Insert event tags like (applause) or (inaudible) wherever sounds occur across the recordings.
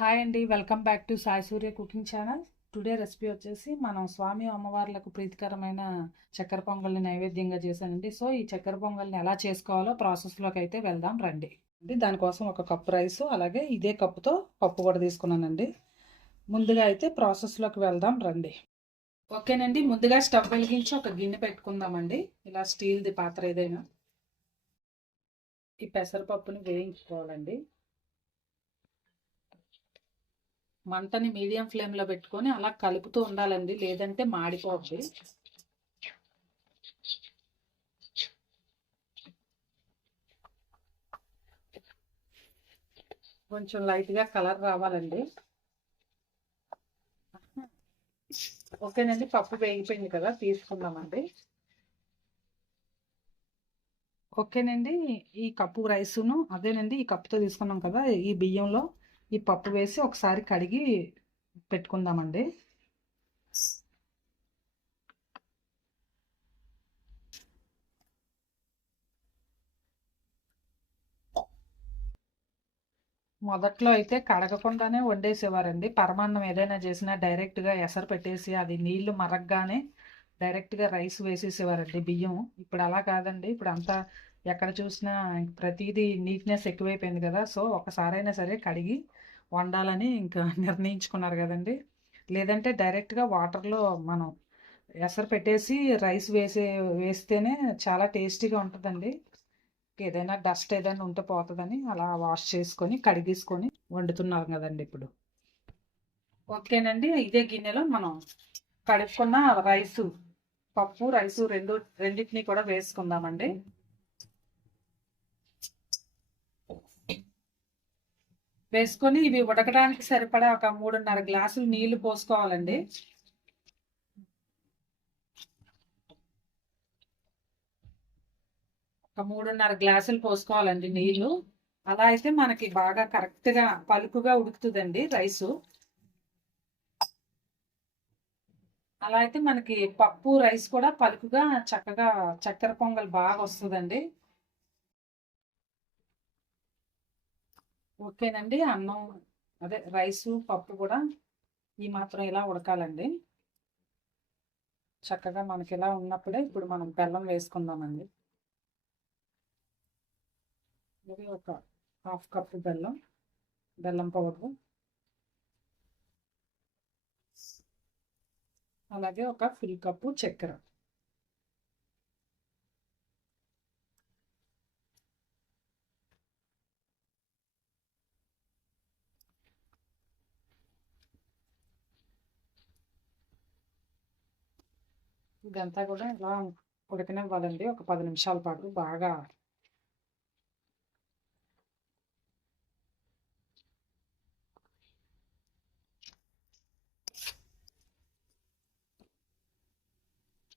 Hi అండి welcome back to Sai Surya cooking channel today recipe వచ్చేసి మనం స్వామి అమ్మవార్లకు ప్రీతికరమైన చక్కెర పొంగల్ని నైవేద్యంగా చేశానండి. సో ఈ చక్కెర పొంగల్ని ఎలా చేసుకోవాలో ప్రాసెస్లోకి అయితే వెళ్దాం రండి. అంటే దానికోసం ఒక కప్పు రైస్ అలాగే ఇదే కప్పుతో పప్పు కూడా తీసుకున్నానండి. ముందుగా అయితే ప్రాసెస్లోకి వెళ్దాం రండి. ఓకేనండి ముందుగా స్టవ్ వెలిగించి ఒక గిన్నె పెట్టుకుందామండి. ఇలా స్టీల్ది పాత్ర ఏదైనా. ఈ పెసరపప్పుని వేయించుకోవాలండి. మంటని మీడియం ఫ్లేమ్లో పెట్టుకొని అలా కలుపుతూ ఉండాలండి. లేదంటే మాడిపోద్ది. కొంచెం లైట్గా కలర్ రావాలండి. ఓకేనండి పప్పు వేగిపోయింది కదా తీసుకుందామండి. ఓకేనండి ఈ కప్పు రైసును అదేనండి ఈ కప్పుతో తీసుకున్నాం కదా ఈ బియ్యంలో. ఈ పప్పు వేసి ఒకసారి కడిగి పెట్టుకుందామండి. మొదట్లో అయితే కడగకుండానే వండేసేవారండి. పరమాన్నం ఏదైనా చేసినా డైరెక్ట్గా ఎసరు పెట్టేసి అది నీళ్ళు మరగగానే డైరెక్ట్గా రైస్ వేసేసేవారండి బియ్యం. ఇప్పుడు అలా కాదండి. ఇప్పుడు అంతా ఎక్కడ చూసినా ప్రతిదీ నీట్నెస్ ఎక్కువైపోయింది కదా. సో ఒకసారైనా సరే కడిగి వండాలని ఇంకా (laughs) నిర్ణయించుకున్నారు కదండి. లేదంటే డైరెక్ట్గా వాటర్లో మనం ఎసరు పెట్టేసి రైస్ వేసే వేస్తేనే చాలా టేస్టీగా ఉంటుందండి. ఏదైనా డస్ట్ ఏదైనా ఉంటే పోతుందని అలా వాష్ చేసుకొని కడిగేసుకొని వండుతున్నాం కదండి ఇప్పుడు. ఓకేనండి. ఇదే గిన్నెలో మనం కడుక్కున్న రైసు పప్పు రైసు రెండు రెండింటిని కూడా వేసుకుందామండి. వేసుకొని ఇవి ఉడకడానికి సరిపడా ఒక మూడున్నర గ్లాసులు నీళ్ళు పోసుకోవాలండి. ఒక మూడున్నర గ్లాసులు పోసుకోవాలండి నీళ్ళు. అలా అయితే మనకి బాగా కరెక్ట్గా పలుకుగా ఉడుకుతుందండి రైసు. అలా అయితే మనకి పప్పు రైస్ కూడా పలుకుగా చక్కగా చక్కెర పొంగల్ బాగా వస్తుందండి. ఓకేనండి. అన్నం అదే రైసు పప్పు కూడా ఈ మాత్రం ఇలా ఉడకాలండి. చక్కగా మనకి ఇలా ఉన్నప్పుడే ఇప్పుడు మనం బెల్లం వేసుకుందామండి. ఇది ఒక హాఫ్ కప్పు బెల్లం బెల్లం పౌడర్. అలాగే ఒక ఫుల్ కప్పు చక్కెర. ఇదంతా కూడా ఇలా ఉడకనివ్వాలండి ఒక పది నిమిషాల పాటు బాగా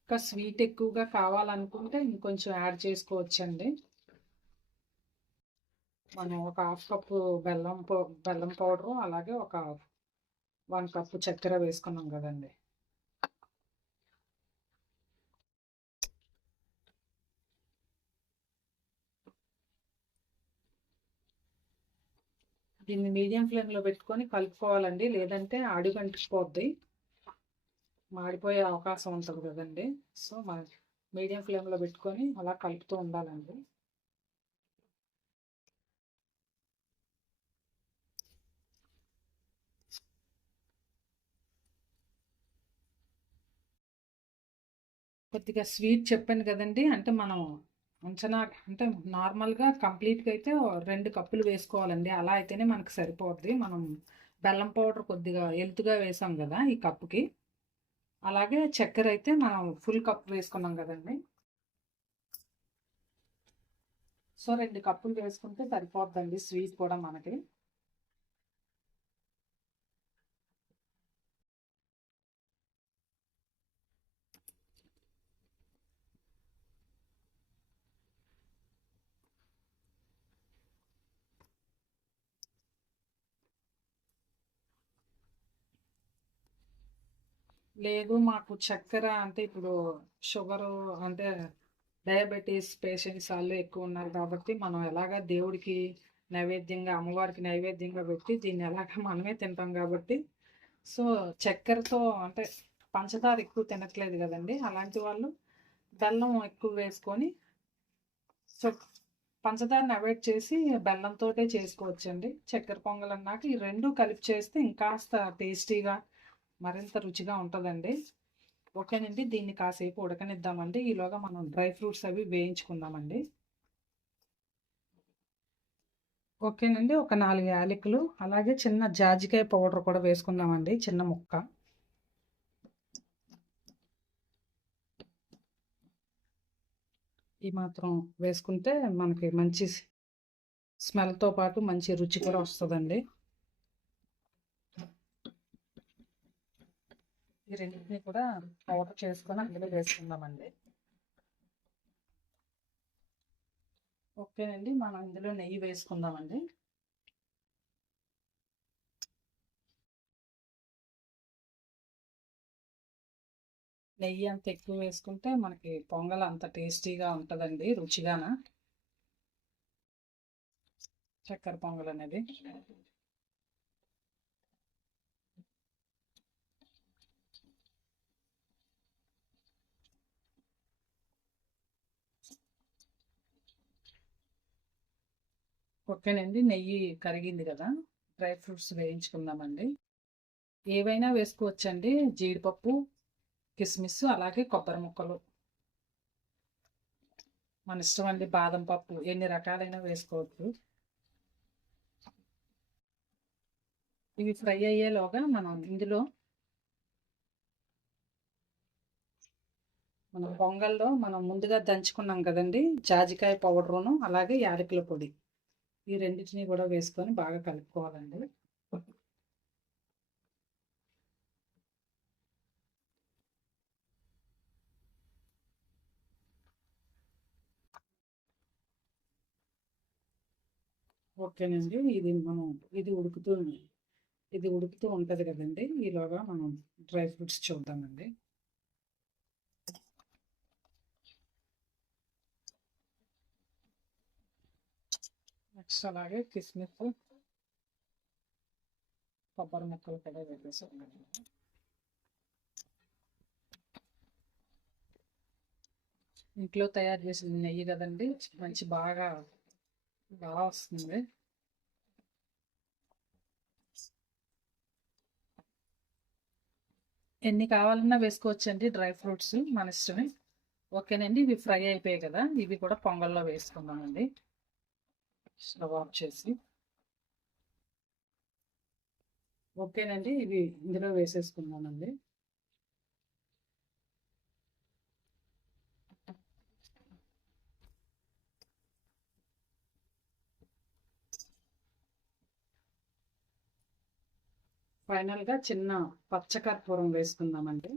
ఇంకా స్వీట్ ఎక్కువగా కావాలనుకుంటే ఇంకొంచెం యాడ్ చేసుకోవచ్చండి. మనం ఒక హాఫ్ కప్పు బెల్లం పౌ బెల్లం పౌడరు అలాగే ఒక వన్ కప్పు చక్కెర వేసుకున్నాం కదండి. దీన్ని మీడియం ఫ్లేమ్లో పెట్టుకొని కలుపుకోవాలండి. లేదంటే అడుగంటిపోద్ది మాడిపోయే అవకాశం ఉంటుంది కదండి. సో మన మీడియం ఫ్లేమ్లో పెట్టుకొని అలా కలుపుతూ ఉండాలండి. కొద్దిగా స్వీట్ చెప్పాను కదండి. అంటే మనం అంచనా అంటే నార్మల్గా కంప్లీట్గా అయితే రెండు కప్పులు వేసుకోవాలండి. అలా అయితేనే మనకు సరిపోద్ది. మనం బెల్లం పౌడర్ కొద్దిగా ఎలుతుగా వేసాం కదా ఈ కప్పుకి. అలాగే చక్కెర అయితే మనం ఫుల్ కప్ వేసుకున్నాం కదండి. సో రెండు కప్పులు వేసుకుంటే సరిపోద్దండి స్వీట్ కూడా మనకి. లేదు మాకు చక్కెర అంటే ఇప్పుడు షుగరు అంటే డయాబెటీస్ పేషెంట్స్ వాళ్ళు ఎక్కువ ఉన్నారు కాబట్టి మనం ఎలాగా దేవుడికి నైవేద్యంగా అమ్మవారికి నైవేద్యంగా పెట్టి దీన్ని ఎలాగ మనమే తింటాం కాబట్టి. సో చక్కెరతో అంటే పంచదార ఎక్కువ తినట్లేదు కదండి. అలాంటి వాళ్ళు బెల్లం ఎక్కువ వేసుకొని సో పంచదారని అవాయిడ్ చేసి బెల్లంతోటే చేసుకోవచ్చండి. చక్కెర పొంగల్ అన్నాక ఈ రెండు కలిపి చేస్తే ఇంకాస్త టేస్టీగా మరింత రుచిగా ఉంటుందండి. ఓకేనండి దీన్ని కాసేపు ఉడకనిద్దామండి. ఈలోగా మనం డ్రై ఫ్రూట్స్ అవి వేయించుకుందామండి. ఓకేనండి ఒక నాలుగు యాలకులు అలాగే చిన్న జాజికాయ పౌడర్ కూడా వేసుకుందామండి చిన్న ముక్క. ఈ మాత్రం వేసుకుంటే మనకి మంచి స్మెల్తో పాటు మంచి రుచి కూడా వస్తుందండి. ఈ రెండింటిని కూడా పౌడర్ చేసుకొని అందులో వేసుకుందామండి. ఓకేనండి మనం ఇందులో నెయ్యి వేసుకుందామండి. నెయ్యి అంత ఎక్కువ వేసుకుంటే మనకి పొంగల్ అంత టేస్టీగా ఉంటుందండి రుచిగాన? చక్కెర పొంగల్ అనేది ఓకేనండి నెయ్యి కరిగింది కదా. డ్రై ఫ్రూట్స్ వేయించుకుందామండి. ఏవైనా వేసుకోవచ్చండి. జీడిపప్పు కిస్మిస్ అలాగే కొబ్బరి ముక్కలు. మన ఇష్టం అండి బాదం పప్పు. ఎన్ని రకాలైన వేసుకోవచ్చు. ఇవి ఫ్రై అయ్యేలోగా మనం ఇందులో మనం పొంగల్లో మనం ముందుగా దంచుకున్నాం కదండి. జాజికాయ పౌడరును అలాగే యాలకుల పొడి. ఈ రెండింటిని కూడా వేసుకొని బాగా కలుపుకోవాలండి. ఓకేనండి. ఇది మనం ఇది ఉడుకుతూ ఇది ఉడుకుతూ ఉంటుంది కదండి. ఈలోగా మనం డ్రై ఫ్రూట్స్ చూద్దామండి. అలాగే కిస్మిస్ కొబ్బరి ముక్కలు కూడా వేసేసుకున్నాను ఇంట్లో తయారు చేసిన నెయ్యి కదండి మంచి బాగా బాగా వస్తుంది. ఎన్ని కావాలన్నా వేసుకోవచ్చండి డ్రై ఫ్రూట్స్ మన ఇష్టమే. ఓకేనండి ఇవి ఫ్రై అయిపోయాయి కదా ఇవి కూడా పొంగల్లో వేసుకుందామండి. స్టవ్ ఆఫ్ చేసి. ఓకేనండి ఇవి ఇందులో వేసేసుకున్నానండి ఫైనల్గా చిన్న పచ్చకర్పూరం వేసుకుందామండి.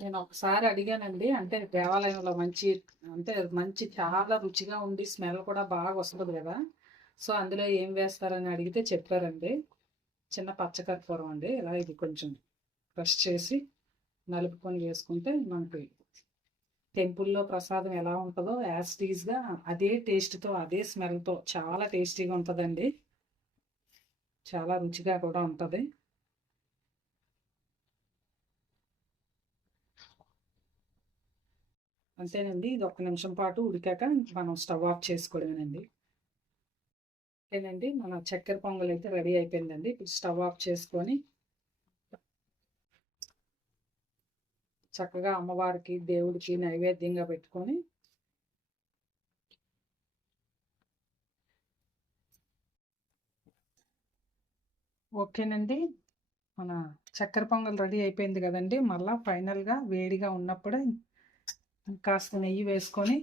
నేను ఒకసారి అడిగానండి అంటే దేవాలయంలో మంచి అంటే మంచి చాలా రుచిగా ఉండి స్మెల్ కూడా బాగా వస్తుంది కదా. సో అందులో ఏం వేస్తారని అడిగితే చెప్పారండి. చిన్న పచ్చకర్పూరం అండి. ఇలా ఇది కొంచెం క్రష్ చేసి నలుపుకొని వేసుకుంటే మనకి టెంపుల్లో ప్రసాదం ఎలా ఉంటుందో యాజ్ టీజ్గా అదే టేస్ట్తో అదే స్మెల్తో చాలా టేస్టీగా ఉంటుందండి. చాలా రుచిగా కూడా ఉంటుంది. అంతేనండి. ఇది ఒక నిమిషం పాటు ఉడికాక మనం స్టవ్ ఆఫ్ చేసుకోవడమేనండి. అంతేనండి. మన చక్కెర పొంగల్ అయితే రెడీ అయిపోయిందండి. ఇప్పుడు స్టవ్ ఆఫ్ చేసుకొని చక్కగా అమ్మవారికి దేవుడికి నైవేద్యంగా పెట్టుకొని ఓకేనండి. మన చక్కెర పొంగల్ రెడీ అయిపోయింది కదండి. మళ్ళీ ఫైనల్గా వేడిగా ఉన్నప్పుడే కాస్త నెయ్యి వేసుకొని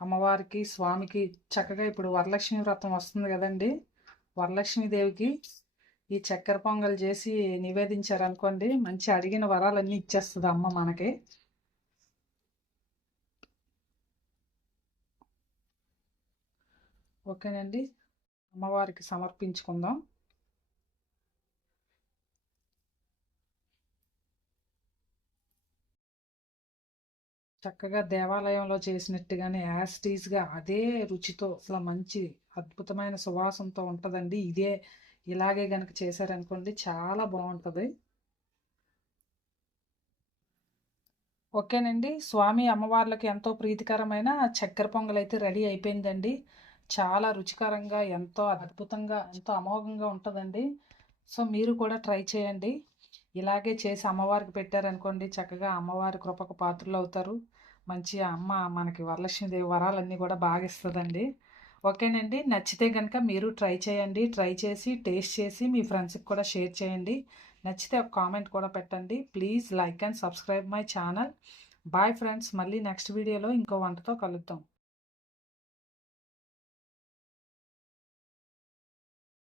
అమ్మవారికి స్వామికి చక్కగా ఇప్పుడు వరలక్ష్మి వ్రతం వస్తుంది కదండి. వరలక్ష్మీదేవికి ఈ చక్కెర పొంగల్ చేసి నివేదించారనుకోండి మంచి అడిగిన వరాలన్నీ ఇచ్చేస్తుంది అమ్మ మనకి. ఓకేనండి. అమ్మవారికి సమర్పించుకుందాం. చక్కగా దేవాలయంలో చేసినట్టుగానే యాస్టీస్గా అదే రుచితో అసలు మంచి అద్భుతమైన సువాసనతో ఉంటుందండి. ఇదే ఇలాగే కనుక చేశారనుకోండి చాలా బాగుంటుంది. ఓకేనండి. స్వామి అమ్మవార్లకి ఎంతో ప్రీతికరమైన చక్కెర పొంగల్ అయితే రెడీ అయిపోయిందండి. చాలా రుచికరంగా ఎంతో అద్భుతంగా ఎంతో అమోఘంగా ఉంటుందండి. సో మీరు కూడా ట్రై చేయండి. ఇలాగే చేసి అమ్మవారికి పెట్టారనుకోండి చక్కగా అమ్మవారి కృపకు పాత్రలు అవుతారు మంచిగా అమ్మ మనకి వరలక్ష్మీదేవి వరాలన్నీ కూడా బాగా ఇస్తుందండి. ఓకేనండి నచ్చితే కనుక మీరు ట్రై చేయండి ట్రై చేసి టేస్ట్ చేసి మీ ఫ్రెండ్స్కి కూడా షేర్ చేయండి. నచ్చితే ఒక కామెంట్ కూడా పెట్టండి. Please like and subscribe my channel. Bye friends మళ్ళీ నెక్స్ట్ వీడియోలో ఇంకో వంటతో కలుద్దాం.